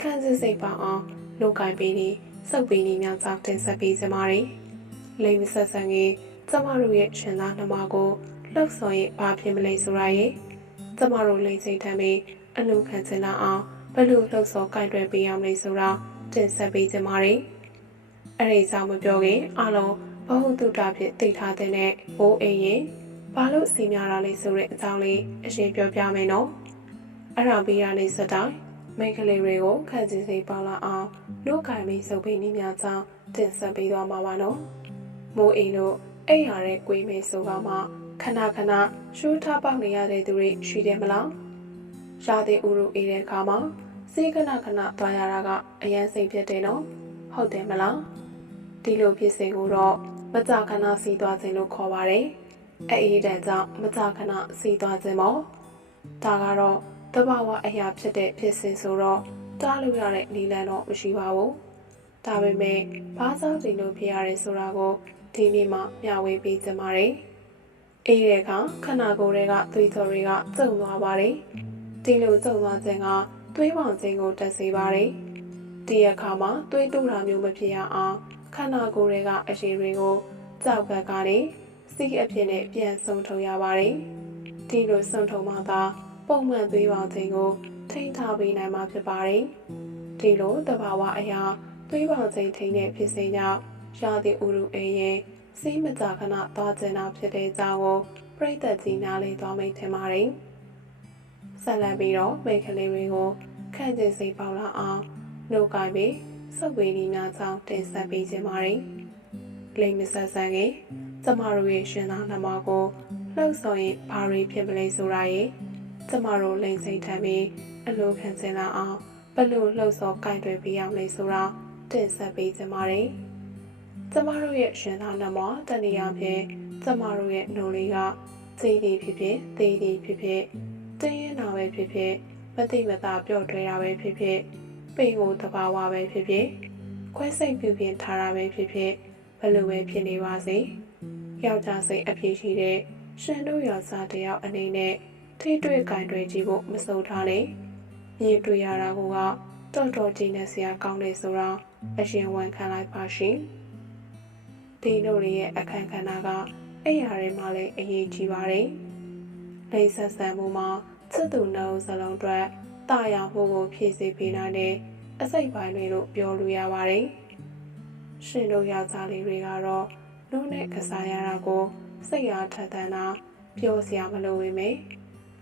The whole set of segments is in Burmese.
ခန်းစစ်စိတ်ပါအောင်လုပ်ကိုင်ပေးနေစုပ်ပေးနေများစွာတင်ဆက်ပေးကြပါမယ်။လိမ့်မဆက်ဆန်ကြီးကျမတို့ရဲ့ရှင်သားနှမကိုလှုပ်ဆော်ရင်ဘာဖြစ်မလဲဆိုတာရဲ့ကျမတို့လိမ့်စိတ်ထမ်းပြီးအလူခံချင်လာအောင်ဘယ်လိုလှုပ်ဆော်ကင်တွယ်ပေးရမလဲဆိုတာတင်ဆက်ပေးကြပါမယ်။အဲ့ဒီကြောင့်မပြောခင်အားလုံးဘဟုတုတဖြစ်သိထားတဲ့ဘိုးအိမ်ရင်ဘာလို့စီများတာလဲဆိုတဲ့အကြောင်းလေးအရှင်းပြောပြမယ်နော်။အဲ့ဒါပြီးရနေစတိုင်း မိန်းကလေးတွေကိုခန့်စီစိပေါလာအောင်လို့ခိုင်ပြီးစုပ်ပြီးနေများကြောင်းတင်ဆက်ပေးသွားမှာပါနော်မိုးအိမ်တို့အဲ့ရတဲ့ကိုေးမေဆိုကမှခဏခဏရှူးထားပေါက်နေရတဲ့သူတွေရှိတယ်မလားရာသီဥရုအေးတဲ့အခါမှာစေးခဏခဏသွားရတာကအရန်စိတ်ဖြစ်တယ်နော်ဟုတ်တယ်မလားဒီလိုဖြစ်စဉ်ကိုတော့မကြခဏစီးသွားခြင်းလို့ခေါ်ပါတယ်အဲ့ဒီတန်ကြောင့်မကြခဏစီးသွားခြင်းပေါ့ဒါကတော့ တဘာဝအရာဖြစ်တဲ့ဖြစ်စဉ်ဆိုတော့တားလို့ရတဲ့နီလန်တော့မရှိပါဘူး။ဒါပေမဲ့ဘာသာဒီလိုဖြစ်ရတယ်ဆိုတာကိုဒီနေ့မှမျှဝေပေးကြပါမယ်။အေးတဲ့ကခန္ဓာကိုယ်တွေကသွေးကြောတွေကကျုံသွားပါတယ်။ဒီလိုကျုံသွားခြင်းကသွေးပေါင်ခြင်းကိုတက်စေပါတယ်။ဒီအခါမှာသွေးတူတာမျိုးမဖြစ်ရအောင်ခန္ဓာကိုယ်တွေကအရေတွေကိုကြောက်ကပ်ကနေစီးအဖြစ်နဲ့ပြန်ဆုံထုတ်ရပါတယ်။ဒီလိုဆုံထုတ်မှသာ ပုံမှန်သွေးပေါင်ခြင်းကိုထိန်းထားပေးနိုင်မှာဖြစ်ပါတယ်။ဒီလိုတဘာဝအရာသွေးပေါင်ခြင်းထိန်းတဲ့ဖြစ်စဉ်ကြောင့်ရာသီဥတုအေးရင်စိတ်မကြခဏသွားကျင်တာဖြစ်တဲ့အကြောင်းကိုပြိတ္တကြီးနားလေသွားမိတ်ထင်ပါတယ်။ဆက်လက်ပြီးတော့မိတ်ကလေးတွေကိုခန့်ကျင်စိတ်ပေါလာအောင်နှုတ်ကိုင်ပြီးစုပ်ဝေးဒီများကြောင့်တင်ဆက်ပေးခြင်းပါတယ်။လိမ့်မဆက်ဆန်ခင်ကျမတို့ရဲ့ရှင်သာနှမကိုလှုပ်ဆောင်ရင်ဘာတွေဖြစ်မလဲဆိုတာရဲ့ ကျမတို့လိမ့်စိတ်ထပ်ပြီးအလိုခံစင်လာအောင်ဘလို့လှုပ်ဆော်ကင်တွယ်ပေးရမလဲဆိုတာတင်ဆက်ပေးကြပါတယ်။ကျမတို့ရဲ့ရှင်သာနှမတဏှာဖြင့်ကျမတို့ရဲ့နှုတ်လေးကစိတ်သည်ဖြစ်ဖြစ်သိသည်ဖြစ်ဖြစ်တင်းရင်တာပဲဖြစ်ဖြစ်မသိမသာပြော့ထွဲတာပဲဖြစ်ဖြစ်ပိန်ကိုတဘာဝပဲဖြစ်ဖြစ်ခွဲစိတ်ပြုပြင်ထားတာပဲဖြစ်ဖြစ်ဘလို့ပဲဖြစ်နေပါစေ။ယောက်ျားစိတ်အပြည့်ရှိတဲ့ရှင်တို့ယောက်ျားတစ်ယောက်အနေနဲ့ ထိတွေ့ကင်တွေကြည့်ဖို့မစိုးထားနဲ့မြင်တွေ့ရတာကတော်တော်ကြည်နေစရာကောင်းတယ်ဆိုတော့အရင်ဝန်ခံလိုက်ပါရှင်ဒီတို့ရဲ့အခန်းကဏ္ဍကအဲ့ရတွေမှလည်းအရေးကြီးပါတယ်လိမ့်ဆက်ဆံမှုမှာချစ်သူနှုတ်စလုံးအတွက်တာယာမှုကိုဖြည့်ဆည်းပေးနိုင်တဲ့အစိတ်ပိုင်းတွေလို့ပြောလို့ရပါတယ်ရှင်တို့ယောက်ျားလေးတွေကတော့လူနဲ့ကစားရတာကိုစိတ်အားထက်သန်တာပြောစရာမလိုဝင်မေ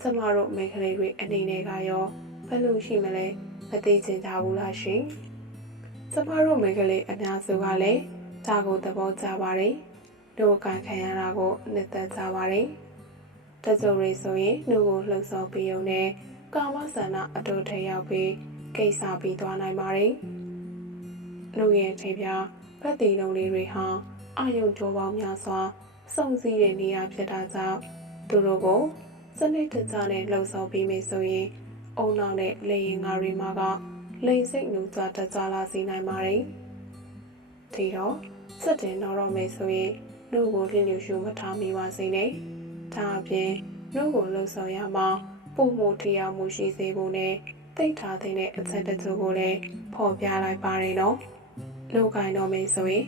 ကျမတို့မိန်းကလေးတွေအနေနဲ့ကရောဘယ်လိုရှိမလဲမသိချင်ကြဘူးလားရှင်ကျမတို့မိန်းကလေးအများစုကလည်းဒါကိုသဘောကျပါတယ်တို့ကန်ခံရတာကိုနှစ်သက်ကြပါတယ်တကြိုရီဆိုရင်နှုတ်ကိုလှုပ်ဆော်ပြီးုံနဲ့ကာမဆန္ဒအတူထရောက်ပြီးကိစ္စပြီးသွားနိုင်ပါတယ်နှုတ်ရဲ့ထေပြဖက်တီလုံးလေးတွေဟာအာယုံကြောပေါင်းများစွာစုံစည်းတဲ့နေရာဖြစ်တာကြောင့်သူတို့ကို စနစ်တကျနဲ့လှုပ်ဆောင်ပြီးမယ်ဆိုရင် အုံနောက်နဲ့လေရင်ငါတွေမှာကလိန်စိတ်နူကြတကြလာစေနိုင်ပါတယ်။ဒီတော့စက်တင်တော့တော့မယ်ဆိုရင်နှုတ်ကိုလျှလျှရှုမထားမိပါစေနဲ့။ဒါအပြင်နှုတ်ကိုလှုပ်ဆောင်ရမှာပုံမှုတရားမှုရှိစေဖို့နဲ့သိထားတဲ့အချက်တချို့ကိုလည်းဖော်ပြလိုက်ပါတယ်နော်။နှုတ်ကိုင်းတော့မယ်ဆိုရင်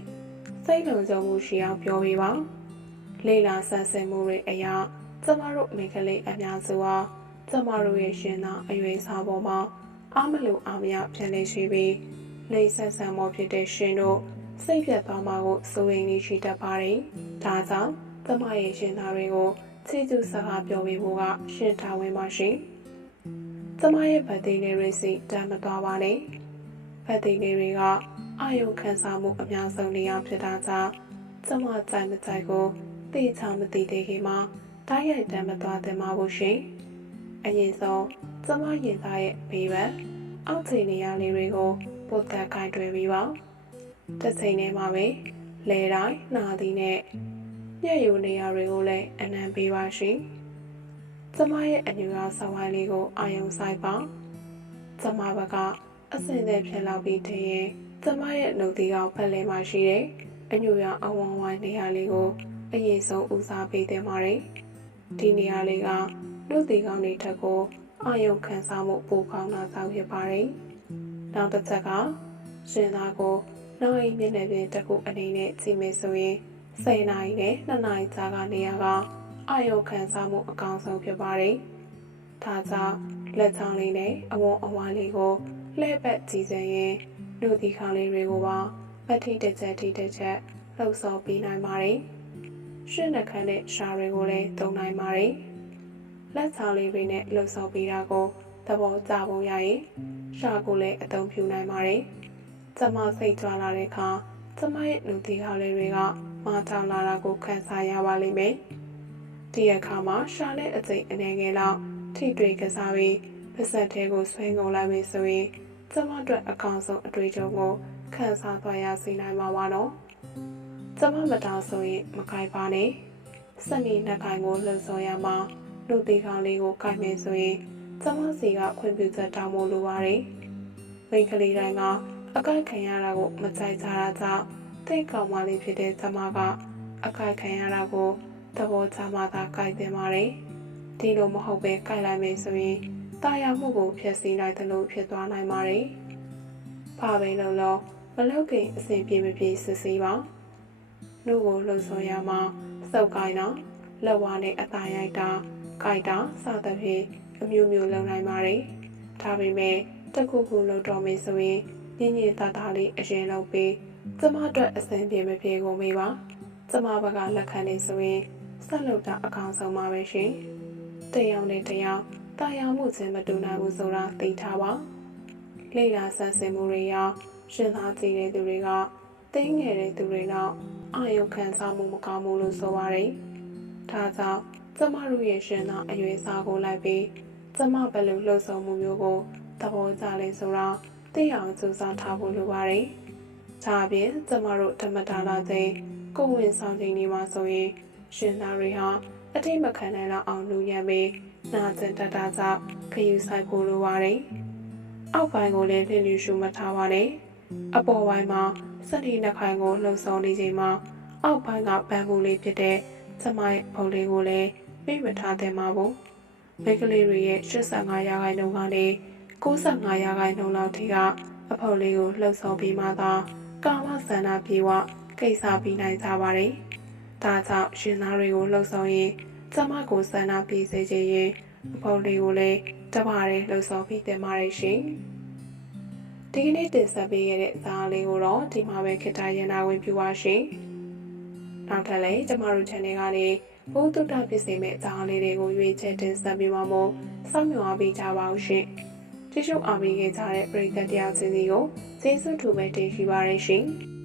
စိတ်လုံခြုံမှုရှိအောင်ပြောပြပါ။လေလာဆန်းစစ်မှုတွေအရာ ကျမတို့မိန်းကလေးအများစုဟာကျမတို့ရဲ့ရှင်သာအရွယ်စားပေါ်မှာအားမလို့အားမရပြန်လေရှိပြီးလိမ့်ဆက်ဆံမောဖြစ်တဲ့ရှင်တို့စိတ်ပြတ်သွားမှာကိုစိုးရိမ်နေရှိတတ်ပါတယ်။ဒါကြောင့်ကျမရဲ့ရှင်သားတွေကိုချီးကျူးစကားပြောပေးဖို့ကရှင်တာဝန်ပါရှင်။ကျမရဲ့ဗတ်သိနေရိစီတမ်းမသွားပါနဲ့။ဗတ်သိနေတွေကအာယုခံစားမှုအများဆုံးနေရာဖြစ်တာကြောင့်ကျမကြိုင်မကြိုက်ကိုသိချာမသိသေးခင်မှာ တိုက်ရိုက်တမ်းမသွားသင့်ပါဘူးရှင်။အရင်ဆုံးကျမရင်သားရဲ့ဘေးဘက်အောက်ခြေနေရာလေးတွေကိုပို့သက်ကိုင်တွယ်ပြီးပါတစ်ချိန်တည်းမှာပဲလဲတိုင်းနှာသည်နဲ့ညက်ယူနေရာတွေကိုလည်းအနံပေးပါရှင်ကျမရဲ့အညူရောဆောင်းဝိုင်းလေးကိုအာယုံဆိုင်ပါကျမဘကအစင်သက်ဖြစ်လောက်ပြီးတည်းရင်ကျမရဲ့နှုတ်သီးကောင်ဖက်လဲမှရှိတဲ့အညူရောအဝန်းဝိုင်းနေရာလေးကိုအရင်ဆုံးဦးစားပေးတင်ပါတယ် ဒီနေရာလေးကနှုတ်သီးကောင်တွေထက်ကိုအာယုံခံစားမှုပိုကောင်းတာကြောင့်ဖြစ်ပါတယ်နောက်တစ်ချက်ကရှင်သားကိုနောက်အိမ်မျက်နှာပြင်တစ်ခုအနေနဲ့ကြည့်မယ်ဆိုရင်10နာရီနဲ့2နာရီကြာကနေရာကအာယုံခံစားမှုအကောင်းဆုံးဖြစ်ပါတယ်ဒါကြောင့်လက်ချောင်းလေးနဲ့အဝန်းအဝါလေးကိုလှည့်ပတ်ကြည့်စင်ရင်နှုတ်သီးကောင်လေးတွေကိုပါမထိတစ်ချက်ထိတစ်ချက်လှုပ်ဆော်ပြီးနိုင်ပါတယ် ရှင်းနှခမ်းတဲ့ရှာတွေကိုလည်းသုံးနိုင်ပါတယ်လက်ချောင်းလေးတွေနဲ့လှုပ်ဆော်ပြီးတာကိုသဘောကျပုံရရင်ရှာကိုလည်းအသုံးပြုနိုင်ပါတယ်ကျမစိတ်ကြွလာတဲ့အခါကျမရဲ့နှုတ်သီးကောင်လေးတွေကမထောင်လာတာကိုခံစားရပါလိမ့်မယ်ဒီအခါမှာရှာနဲ့အစိမ်အနေငယ်လောက်ထိတွေ့ကစားပြီးပါစက်သေးကိုဆွဲငုံလိုက်ပြီဆိုရင်ကျမအတွက်အကောင်းဆုံးအတွေ့အကြုံကိုခံစားသွားရစေနိုင်မှာပါတော့ ကျမမတောင်းဆိုရင်မကိုက်ပါနဲ့စနေနှက်ကိုင်ကိုလှုပ်ဆော်ရမှာလူတီကောင်လေးကိုကိုက်မယ်ဆိုရင်ကျမစီကခွင့်ပြုချက်တောင်းဖို့လိုပါတယ်မိန်းကလေးတိုင်းကအကိုက်ခံရတာကိုမကြိုက်ကြတာကြောင့်တိတ်ကောင်မလေးဖြစ်တဲ့ကျမကအကိုက်ခံရတာကိုသဘောကျမှသာကိုက်တင်ပါတယ်ဒီလိုမဟုတ်ပဲကိုက်လိုက်မယ်ဆိုရင်တာယာမှုကိုဖျက်ဆီးလိုက်သလိုဖြစ်သွားနိုင်ပါတယ်။ဘာပဲလို့လို့မလုပ်ခင်အစဉ်ပြေမပြေစစ်ဆေးပါ။ နှုတ်ကိုလှုပ်ဆော်ရမှာစုပ်ကိုင်းတာလက်ဝါးနဲ့အသားရိုက်တာကိုက်တာစသဖြင့်အမျိုးမျိုးလုပ်နိုင်ပါတယ်။ဒါပေမဲ့တခုခုလုပ်တော့မယ်ဆိုရင်ညင်ညင်သားသားလေးအရင်လုပ်ပြီးကျမအတွက်အစဉ်ပြေမပြေကိုမေးပါ။ကျမဘက်ကလက်ခံနေဆိုရင်ဆက်လုပ်တာအကောင်းဆုံးပါပဲရှင်။တယောက်နဲ့တယောက်တာယာမှုချင်းမတူနိုင်ဘူးဆိုတာသိထားပါလေ့လာဆန်းစစ်မှုတွေရောရှင်သာကြည့်တဲ့သူတွေကတင်းငယ်တဲ့သူတွေတော့ အာယုခံစားမှုမကောင်းဘူးလို့ဆိုပါတယ်ဒါကြောင့်ကျမတို့ရဲ့ရှင်သာအရွယ်စားကိုလိုက်ပြီးကျမဘယ်လိုလှုပ်ဆောင်မှုမျိုးကိုသဘောကျလဲဆိုတာသိအောင်စူးစမ်းထားဖို့လိုပါတယ်ဒါအပြင်ကျမတို့ဓမ္မတာလာတဲ့ကိုဝင်ဆောင်ချိန်တွေမှာဆိုရင်ရှင်သာတွေဟာအထိမခံနိုင်တော့အောင်လူရံပြီးနာကျင်တတ်တာကြောင့်ခယူဆိုင်ဖို့လိုပါတယ်။အောက်ပိုင်းကိုလည်းလျှလျရှုမထားပါနဲ့။အပေါ်ပိုင်းမှာ စတိနှခိုင်ကိုလှုပ်ဆောင်နေချိန်မှာအောက်ပိုင်းကပန်းဘူးလေးဖြစ်တဲ့ကျမရဲ့ဖုန်လေးကိုလည်းမိမထားသင့်ပါဘူး။မိကလေးတွေရဲ့85ရာခိုင်နှုန်းကနေ95ရာခိုင်နှုန်းလောက်ထိကအဖုန်လေးကိုလှုပ်ဆောင်ပြီးမှသာကာမဆန္ဒပြေဝကိစ္စပြီးနိုင်ကြပါတယ်။ဒါကြောင့်ရှင်သားတွေကိုလှုပ်ဆောင်ရင်ကျမကိုဆန္ဒပြေစေခြင်းရင်အဖော်လေးကိုလည်းတပါးရဲလှုပ်ဆော်ပြီးတင်ပါတယ်ရှင်။ ဒီကနေ့တင်ဆက်ပေးခဲ့တဲ့အစားလေးကိုတော့ဒီမှာပဲခေတ္တရန်နာဝင်ပြပါရှင်။နောက်ထပ်လည်းကျမတို့ channel ကနေဘုဒ္ဓတပစ္စည်းမဲ့အစားလေးတွေကိုရွေးချယ်တင်ဆက်ပေးပါမို့စောင့်မျှော်အားပေးကြပါဦးရှင်။ကျေးဇူးအားပေးခဲ့ကြတဲ့ပရိသတ်တရားချင်းစီကိုကျေးဇူးထူပဲတင်ရှိပါရရှင်။